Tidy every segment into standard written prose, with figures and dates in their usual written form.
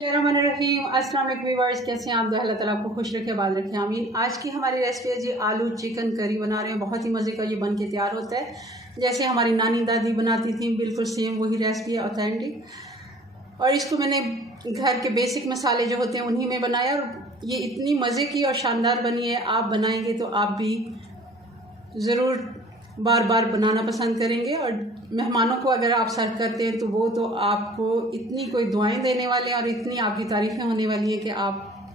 रहीम अस्सलाम वालेकुम व्यूअर्स, कैसे हैं आप? अल्लाह ताला आपको खुश रखे, आबाद रखे, आमीन। आज की हमारी रेसिपी है जी आलू चिकन करी बना रहे हैं। बहुत ही मज़े का ये बन के तैयार होता है, जैसे हमारी नानी दादी बनाती थी, बिल्कुल सेम वही रेसिपी है, ऑथेंटिक। और इसको मैंने घर के बेसिक मसाले जो होते हैं उन्हीं में बनाया और ये इतनी मज़े की और शानदार बनी है। आप बनाएंगे तो आप भी ज़रूर बार बार बनाना पसंद करेंगे। और मेहमानों को अगर आप सर्व करते हैं तो वो तो आपको इतनी कोई दुआएं देने वाले हैं और इतनी आपकी तारीफ़ें होने वाली हैं कि आप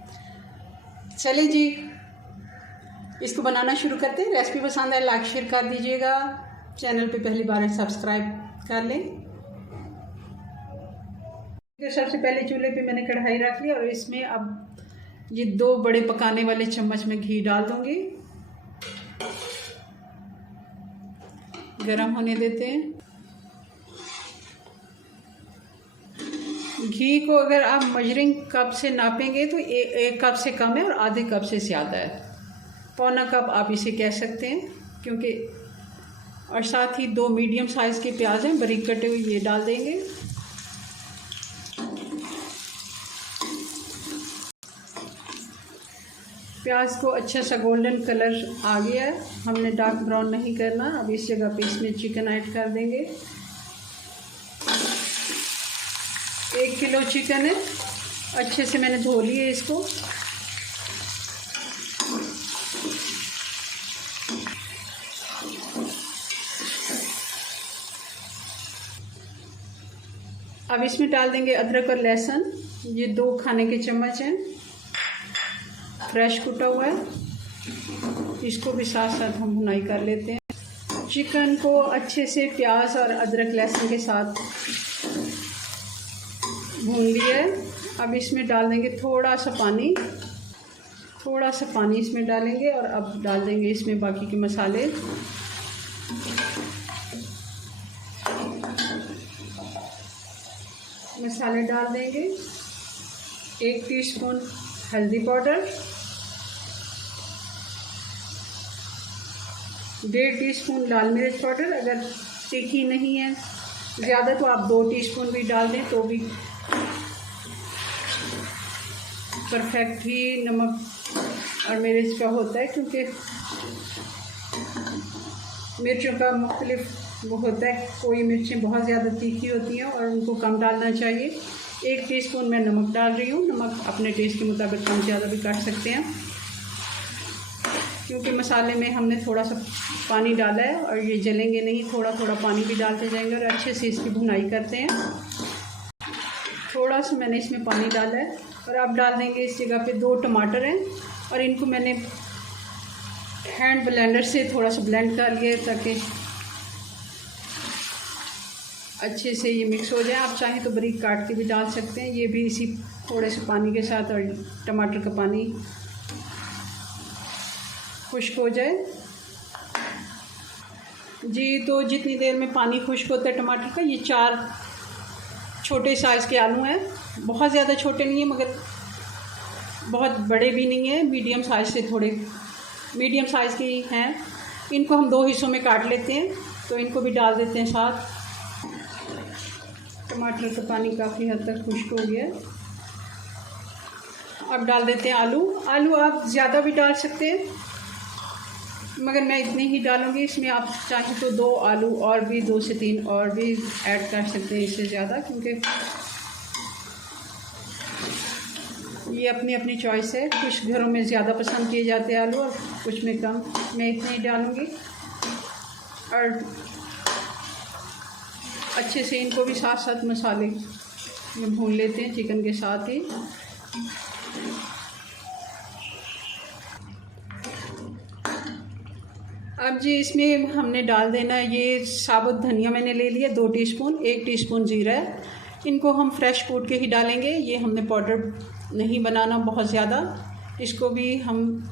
चले जी इसको बनाना शुरू करते हैं। रेसिपी पसंद है लाइक शेयर कर दीजिएगा, चैनल पे पहली बार है सब्सक्राइब कर लें। तो सबसे पहले चूल्हे पे मैंने कढ़ाई रख ली और इसमें अब ये 2 बड़े पकाने वाले चम्मच में घी डाल दूंगी। गरम होने देते हैं। घी को अगर आप मेजरिंग कप से नापेंगे तो एक कप से कम है और आधे कप से ज़्यादा है, पौना कप आप इसे कह सकते हैं, क्योंकि और साथ ही 2 मीडियम साइज़ के प्याज हैं बारीक कटे हुए, ये डाल देंगे। प्याज को अच्छा सा गोल्डन कलर आ गया है, हमने डार्क ब्राउन नहीं करना। अब इस जगह पे इसमें चिकन ऐड कर देंगे। 1 किलो चिकन है, अच्छे से मैंने धो लिया इसको। अब इसमें डाल देंगे अदरक और लहसुन, ये 2 खाने के चम्मच हैं, फ्रेश कुटा हुआ है। इसको भी साथ साथ हम भुनाई कर लेते हैं। चिकन को अच्छे से प्याज और अदरक लहसुन के साथ भून लिया है। अब इसमें डाल देंगे थोड़ा सा पानी इसमें डालेंगे और अब डाल देंगे इसमें बाकी के मसाले। डाल देंगे 1 टीस्पून हल्दी पाउडर, 1.5 टीस्पून लाल मिर्च पाउडर। अगर तीखी नहीं है ज़्यादा तो आप 2 टीस्पून भी डाल दें तो भी परफेक्ट ही नमक और मिर्च का होता है, क्योंकि मिर्चों का मुख्तलिफ वो होता है। कोई मिर्चें बहुत ज़्यादा तीखी होती हैं और उनको कम डालना चाहिए। 1 टीस्पून मैं नमक डाल रही हूँ। नमक अपने टेस्ट के मुताबिक कम ज़्यादा भी कर सकते हैं, क्योंकि मसाले में हमने थोड़ा सा पानी डाला है और ये जलेंगे नहीं। थोड़ा थोड़ा पानी भी डालते जाएंगे और अच्छे से इसकी भुनाई करते हैं। थोड़ा सा मैंने इसमें पानी डाला है और अब डाल देंगे इस जगह पे 2 टमाटर हैं और इनको मैंने हैंड ब्लेंडर से थोड़ा सा ब्लेंड कर लिया ताकि अच्छे से ये मिक्स हो जाए। आप चाहें तो बारीक काट के भी डाल सकते हैं, ये भी इसी थोड़े से पानी के साथ। और टमाटर का पानी खुश्क हो जाए जी। तो जितनी देर में पानी खुश्क होता है टमाटर का, ये 4 छोटे साइज़ के आलू हैं। बहुत ज़्यादा छोटे नहीं हैं मगर बहुत बड़े भी नहीं हैं, मीडियम साइज़ से थोड़े मीडियम साइज़ के हैं। इनको हम 2 हिस्सों में काट लेते हैं, तो इनको भी डाल देते हैं साथ। टमाटर का पानी काफ़ी हद तक खुश्क हो गया। अब डाल देते हैं आलू आप ज़्यादा भी डाल सकते हैं, मगर मैं इतने ही डालूंगी। इसमें आप चाहें तो 2 आलू और भी 2 से 3 और भी ऐड कर सकते हैं, इससे ज़्यादा, क्योंकि ये अपनी अपनी चॉइस है। कुछ घरों में ज़्यादा पसंद किए जाते हैं आलू और कुछ में कम। मैं इतने ही डालूंगी और अच्छे से इनको भी साथ साथ मसाले में भून लेते हैं चिकन के साथ ही। अब जी इसमें हमने डाल देना है ये साबुत धनिया मैंने ले लिया 2 टीस्पून, 1 टीस्पून जीरा है। इनको हम फ्रेश कूट के ही डालेंगे, ये हमने पाउडर नहीं बनाना बहुत ज़्यादा। इसको भी हम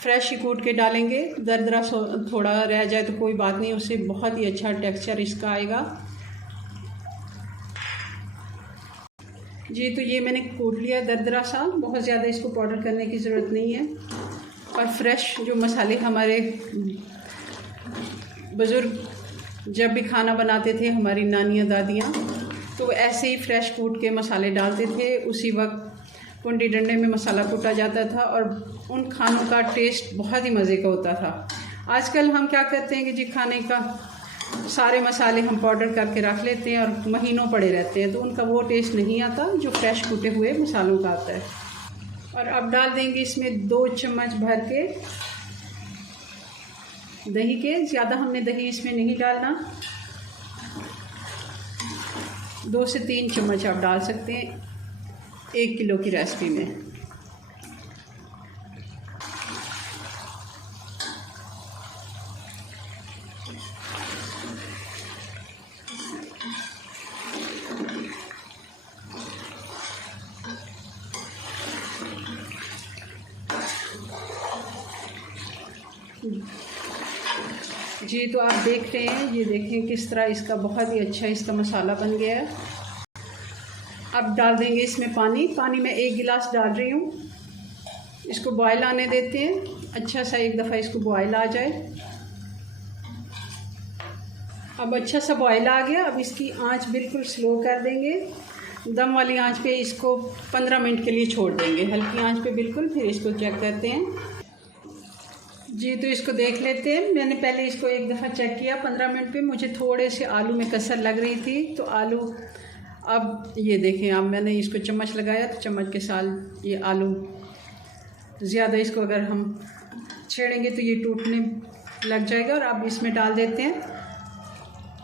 फ्रेश ही कूट के डालेंगे। दरदरा थोड़ा रह जाए तो कोई बात नहीं, उससे बहुत ही अच्छा टेक्सचर इसका आएगा जी। तो ये मैंने कूट लिया दरदरा सा, बहुत ज़्यादा इसको पाउडर करने की ज़रूरत नहीं है। और फ्रेश जो मसाले हमारे बुज़ुर्ग जब भी खाना बनाते थे, हमारी नानियाँ दादियाँ, तो ऐसे ही फ्रेश कूट के मसाले डालते थे, उसी वक्त कुंडी डंडे में मसाला कूटा जाता था और उन खानों का टेस्ट बहुत ही मज़े का होता था। आजकल हम क्या करते हैं कि जी खाने का सारे मसाले हम पाउडर करके रख लेते हैं और महीनों पड़े रहते हैं, तो उनका वो टेस्ट नहीं आता जो फ्रेश कूटे हुए मसालों का आता है। और अब डाल देंगे इसमें 2 चम्मच भर के दही के। ज़्यादा हमने दही इसमें नहीं डालना, 2 से 3 चम्मच आप डाल सकते हैं 1 किलो की रेसिपी में। जी तो आप देख रहे हैं, ये देखें किस तरह इसका बहुत ही अच्छा इसका मसाला बन गया है। अब डाल देंगे इसमें पानी। पानी में 1 गिलास डाल रही हूँ। इसको बॉयल आने देते हैं, अच्छा सा एक दफ़ा इसको बॉयल आ जाए। अब अच्छा सा बॉयल आ गया। अब इसकी आंच बिल्कुल स्लो कर देंगे, दम वाली आंच पे इसको 15 मिनट के लिए छोड़ देंगे, हल्की आंच पे बिल्कुल। फिर इसको चेक करते हैं। जी तो इसको देख लेते हैं। मैंने पहले इसको एक दफ़ा चेक किया 15 मिनट पे, मुझे थोड़े से आलू में कसर लग रही थी, तो आलू अब ये देखें, अब मैंने इसको चम्मच लगाया तो चम्मच के साथ ये आलू ज़्यादा इसको अगर हम छेड़ेंगे तो ये टूटने लग जाएगा। और अब इसमें डाल देते हैं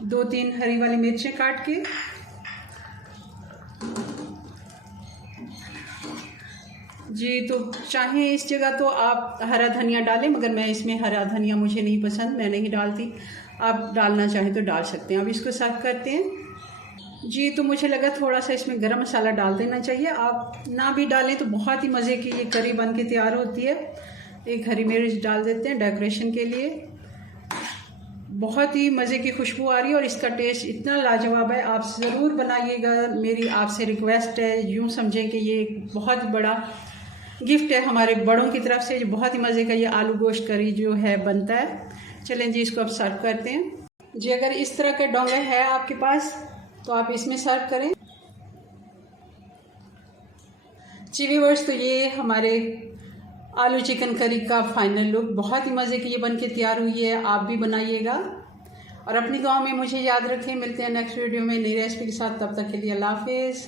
2-3 हरी वाली मिर्चें काट के। जी तो चाहें इस जगह तो आप हरा धनिया डालें, मगर मैं इसमें हरा धनिया मुझे नहीं पसंद, मैं नहीं डालती। आप डालना चाहें तो डाल सकते हैं। अब इसको सर्व करते हैं। जी तो मुझे लगा थोड़ा सा इसमें गरम मसाला डाल देना चाहिए, आप ना भी डालें तो बहुत ही मज़े की ये करी बन के तैयार होती है। एक हरी मिर्च डाल देते हैं डेकोरेशन के लिए। बहुत ही मज़े की खुशबू आ रही है और इसका टेस्ट इतना लाजवाब है, आप ज़रूर बनाइएगा। मेरी आपसे रिक्वेस्ट है, यूँ समझें कि ये बहुत बड़ा गिफ्ट है हमारे बड़ों की तरफ से, जो बहुत ही मज़े का ये आलू गोश्त करी जो है बनता है। चलें जी इसको अब सर्व करते हैं। जी अगर इस तरह का डोंगा है आपके पास तो आप इसमें सर्व करें। जी व्यूअर्स, तो ये हमारे आलू चिकन करी का फाइनल लुक बहुत ही मज़े की ये बन के तैयार हुई है। आप भी बनाइएगा और अपनी दुआ में मुझे याद रखें। मिलते हैं नेक्स्ट वीडियो में नई रेसिपी के साथ, तब तक के लिए अल्लाह हाफिज़।